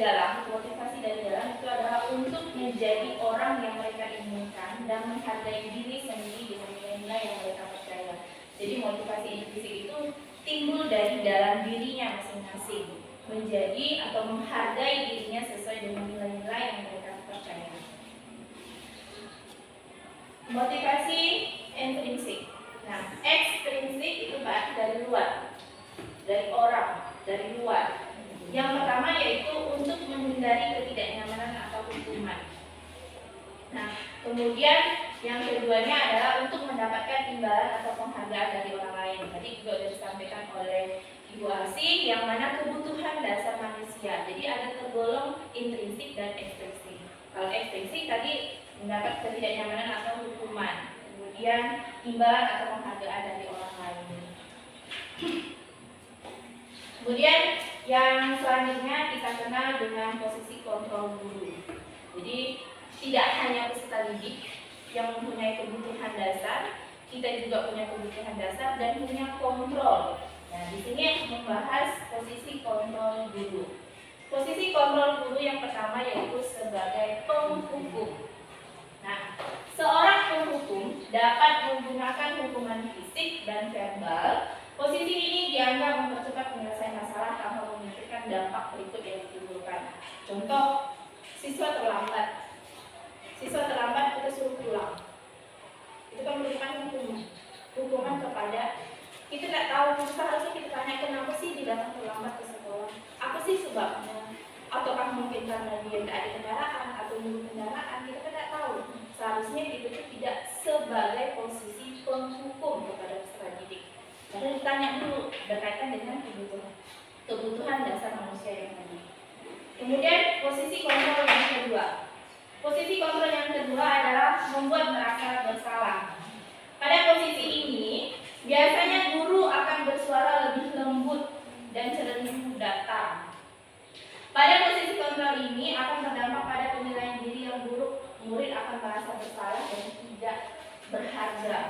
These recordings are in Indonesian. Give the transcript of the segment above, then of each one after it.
dalam, motivasi dari dalam itu adalah untuk menjadi orang yang mereka inginkan dan menghargai diri sendiri dengan nilai-nilai yang mereka percaya. Jadi motivasi intrinsik itu timbul dari dalam dirinya masing-masing, menjadi atau menghargai dirinya sesuai dengan nilai-nilai yang mereka percaya. Motivasi intrinsik. Nah, ekstrinsik itu berarti dari luar, dari orang, dari luar. Yang pertama yaitu untuk menghindari ketidaknyamanan atau hukuman. Nah, kemudian yang keduanya adalah untuk mendapatkan imbalan atau penghargaan dari orang lain. Tadi juga sudah disampaikan oleh Ibu Asih, yang mana kebutuhan dasar manusia. Jadi ada tergolong intrinsik dan ekstrinsik. Kalau ekstrinsik tadi mendapat ketidaknyamanan atau hukuman, kemudian imbalan atau penghargaan dari orang lain. Kemudian yang selanjutnya kita kenal dengan posisi kontrol guru. Jadi tidak hanya peserta didik yang mempunyai kebutuhan dasar, kita juga punya kebutuhan dasar dan punya kontrol. Nah, di sini membahas posisi kontrol guru. Posisi kontrol guru yang pertama yaitu sebagai penghukum. Nah, seorang penghukum dapat menggunakan hukuman fisik dan verbal. Posisi ini dianggap mempercepat penyelesaian masalah tanpa memikirkan dampak berikut yang ditimbulkan. Contoh, siswa terlambat. Siswa terlambat kita suruh pulang. Itu kan merupakan hukuman kepada kita tidak tahu, seharusnya kita tanya kenapa sih dia datang terlambat ke sekolah? Apa sih sebabnya? Ataukah mungkin karena dia tidak ada kendaraan atau menunggu kendaraan? Kita tidak tahu. Seharusnya itu tidak sebagai posisi penghukum kepada peserta didik. Karena ditanya dulu berkaitan dengan kebutuhan dasar manusia yang tadi. Kemudian posisi kontrol yang kedua. Posisi kontrol yang kedua adalah membuat merasa bersalah. Pada posisi ini, biasanya guru akan bersuara lebih lembut dan cenderung datar. Pada posisi kontrol ini akan berdampak pada penilaian diri yang buruk. Murid akan merasa bersalah dan tidak berharga.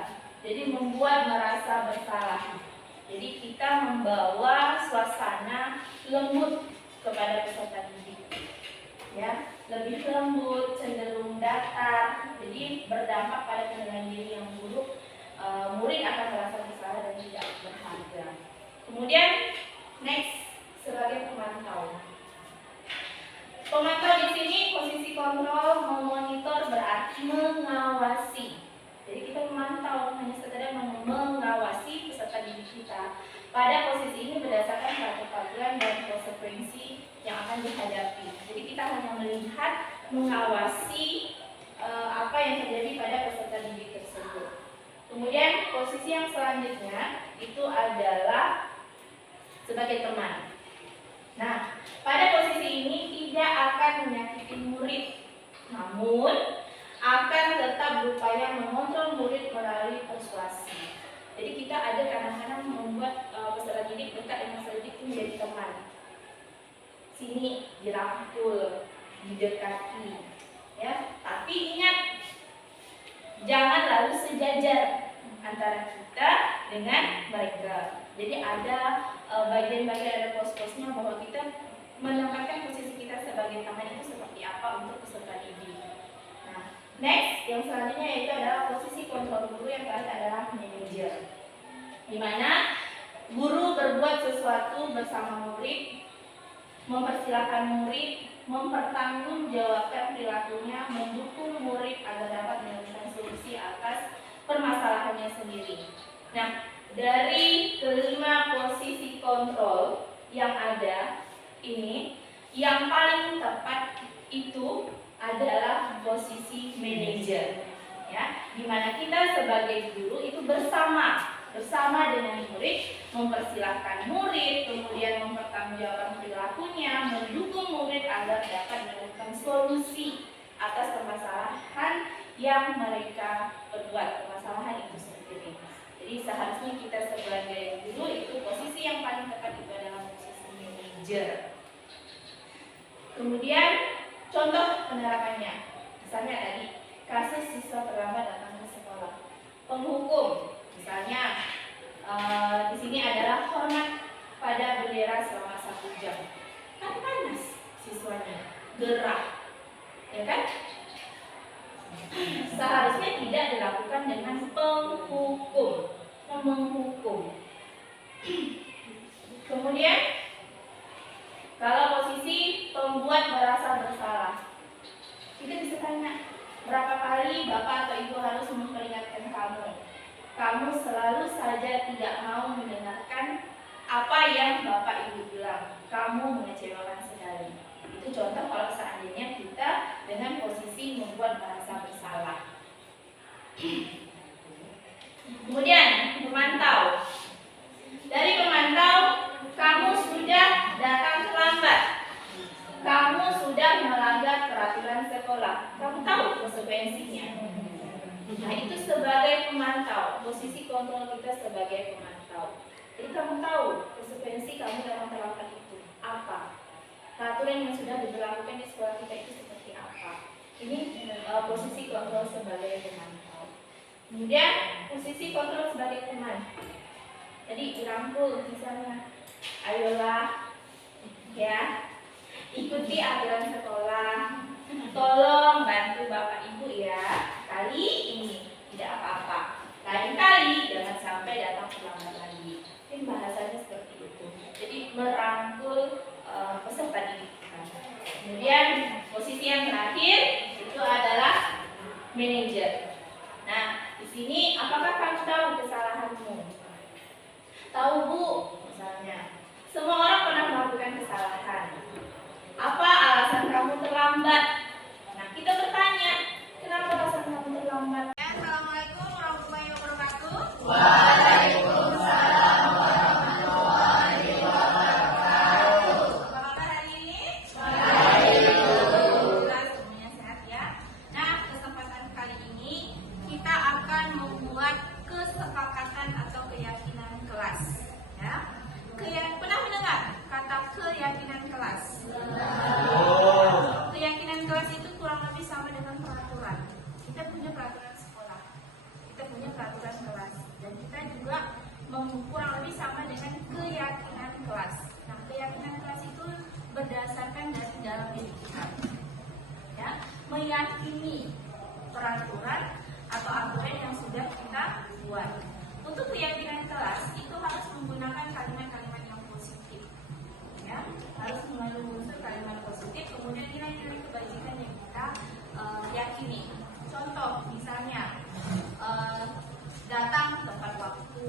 Jadi membuat merasa bersalah. Jadi kita membawa suasana lembut kepada peserta didik, ya, lebih lembut, cenderung datar. Jadi berdampak pada penilaian diri yang buruk. Murid akan merasa bersalah dan tidak berharga. Kemudian next sebagai pemantau. Pemantau di sini posisi kontrol memonitor berarti mengawasi. Jadi kita memantau, hanya sekadar mengawasi peserta didik kita. Pada posisi ini berdasarkan peraturan dan konsekuensi yang akan dihadapi. Jadi kita hanya melihat, mengawasi apa yang terjadi pada peserta didik tersebut. Kemudian posisi yang selanjutnya itu adalah sebagai teman. Nah, pada posisi ini tidak akan menyakiti murid, namun akan tetap berupaya mengontrol murid melalui persuasi. Jadi kita ada kadang-kadang membuat peserta didik dekat dengan peserta didik itu menjadi teman. Sini dirangkul, didekati, ya. Tapi ingat, jangan lalu sejajar antara kita dengan mereka. Jadi ada bagian-bagian, ada pos-posnya bahwa kita menempatkan posisi kita sebagai teman itu seperti apa untuk peserta didik. Next, yang selanjutnya yaitu adalah posisi kontrol guru yang terakhir adalah manajer, di mana guru berbuat sesuatu bersama murid, mempersilahkan murid, mempertanggungjawabkan perilakunya, mendukung murid agar dapat menemukan solusi atas permasalahannya sendiri. Nah, dari kelima posisi kontrol yang ada ini, yang paling tepat itu adalah posisi manajer, ya, di mana kita sebagai guru itu bersama dengan murid, mempersilahkan murid, kemudian mempertanggungjawabkan perilakunya, mendukung murid agar dapat menemukan solusi atas permasalahan yang mereka perbuat, permasalahan itu sendiri. Jadi seharusnya kita sebagai guru itu posisi yang paling tepat itu adalah posisi manajer. Kemudian contoh penerapannya, misalnya tadi kasus siswa terlambat datang ke sekolah. Penghukum, misalnya di sini adalah hormat pada bendera selama 1 jam. Kan panas siswanya. gerah, ya kan? Seharusnya tidak dilakukan dengan penghukum, menghukum. Kemudian kalau posisi pembuat merasa bersalah, kita bisa tanya, berapa kali bapak atau ibu harus memperingatkan kamu? Kamu selalu saja tidak mau mendengarkan apa yang bapak ibu bilang. Kamu mengecewakan sekali. Itu contoh kalau seandainya kita dengan posisi membuat merasa bersalah. Kemudian memantau. Dari memantau, kamu sudah datang terlambat. Kamu sudah melanggar peraturan sekolah. Kamu tahu konsekuensinya. Nah, itu sebagai pemantau, posisi kontrol kita sebagai pemantau. Jadi kamu tahu konsekuensi kamu datang terlambat itu apa? Peraturan yang sudah diberlakukan di sekolah kita itu seperti apa? Ini posisi kontrol sebagai pemantau. Kemudian posisi kontrol sebagai teman. Jadi dirangkul misalnya, ayolah ya, ikuti aturan sekolah, tolong bantu bapak ibu ya, kali ini tidak apa-apa, lain kali jangan sampai datang terlambat lagi. Ini bahasanya seperti itu. Jadi merangkul peserta didik. Kemudian posisi yang terakhir itu adalah manajer. Nah, di sini apakah kamu tahu kesalahanmu? Tahu Bu, misalnya. Semua orang pernah melakukan kesalahan. Apa alasan kamu terlambat? Nah, kita bertanya, kenapa alasan kamu terlambat? Assalamualaikum warahmatullahi wabarakatuh. Waalaikumsalam warahmatullahi wabarakatuh. Apa kabar hari ini? Baik. Alhamdulillah, semuanya sehat ya. Nah, kesempatan kali ini kita akan membuat kesepakatan atau keyakinan kelas. Ya. Pernah mendengar kata keyakinan kelas? Keyakinan kelas itu kurang lebih sama dengan peraturan. Kita punya peraturan sekolah, kita punya peraturan kelas, dan kita juga kurang lebih sama dengan keyakinan kelas. Nah, keyakinan kelas itu berdasarkan dari dalam diri kita, ya, meyakini peraturan atau aturan yang sudah kita buat. Untuk keyakinan kelas itu harus menggunakan kalimat-kalimat yang positif, ya, harus mengandung unsur kalimat positif, kemudian nilai-nilai kebajikan yang kita yakini. Contoh misalnya datang tepat waktu,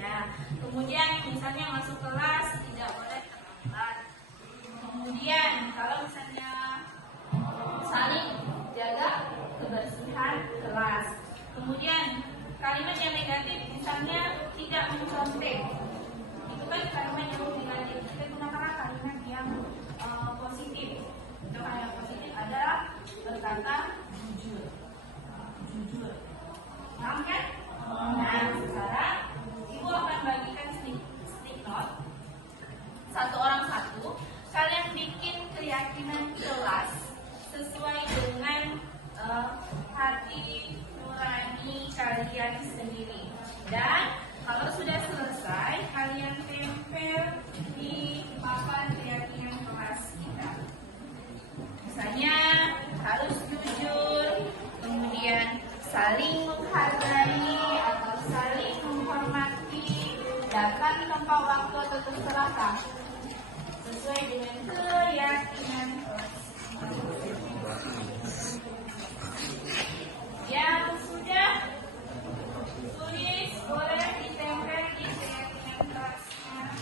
ya, kemudian misalnya masuk kelas tidak boleh terlambat, kemudian kalau misalnya saling jaga kebersihan kelas, kemudian kalimat yang negatif misalnya tidak mencontek, itu kan kalimat yang negatif. Kita gunakan kalimat yang positif. Untuk kalimat positif adalah berkata jujur. Jujur. Paham kan? Nah, sekarang ibu akan bagikan stick note satu orang satu. Kalian bikin keyakinan kelas sesuai dengan hati nurani kalian sendiri, dan kalau sudah selesai kalian tempel di papan keyakinan kelas kita. Misalnya harus jujur, kemudian saling menghargai atau saling menghormati, datang tepat waktu atau terserah sesuai dengan keyakinan kelas. Yang sudah tulis boleh ditempel di keyakinan kelasnya.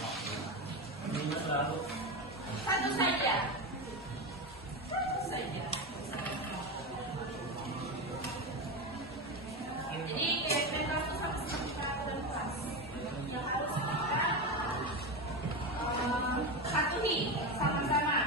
Satu saja. Jadi keyakinan kelas itu sama seperti peraturan kelas yang harus kita patuhi sama-sama.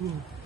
Hmm.